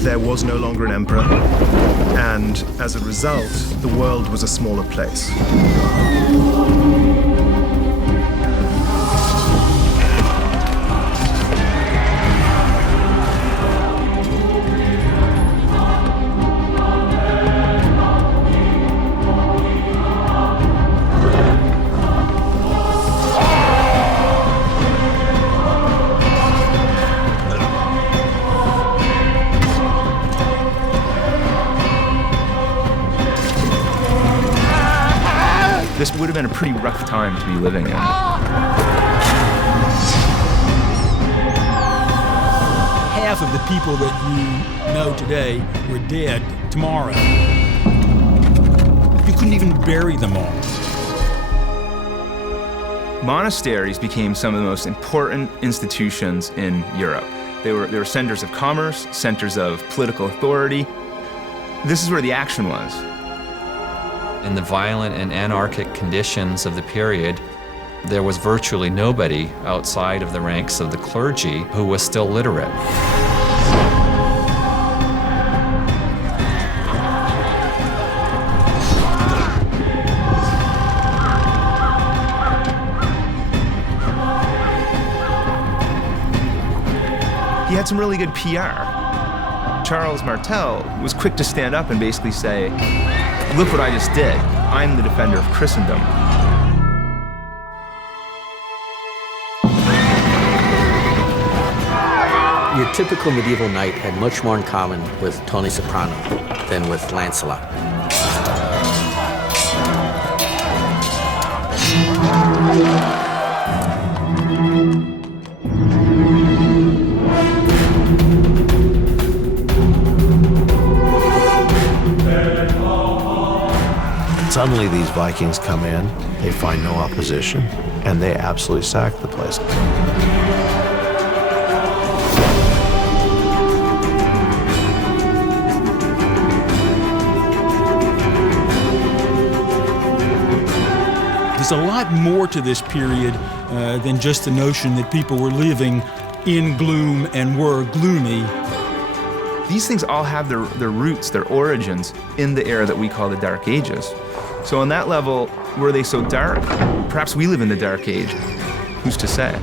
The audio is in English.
there was no longer an emperor, and as a result, the world was a smaller place. This would have been a pretty rough time to be living in. Half of the people that you know today were dead tomorrow. You couldn't even bury them all. Monasteries became some of the most important institutions in Europe. They were centers of commerce, centers of political authority. This is where the action was. In the violent and anarchic conditions of the period, there was virtually nobody outside of the ranks of the clergy who was still literate. He had some really good PR. Charles Martel was quick to stand up and basically say, "Look what I just did. I'm the defender of Christendom." Your typical medieval knight had much more in common with Tony Soprano than with Lancelot. Suddenly these Vikings come in, they find no opposition, and they absolutely sack the place. There's a lot more to this period than just the notion that people were living in gloom and were gloomy. These things all have their roots, their origins in the era that we call the Dark Ages. So on that level, were they so dark? Perhaps we live in the Dark Age. Who's to say?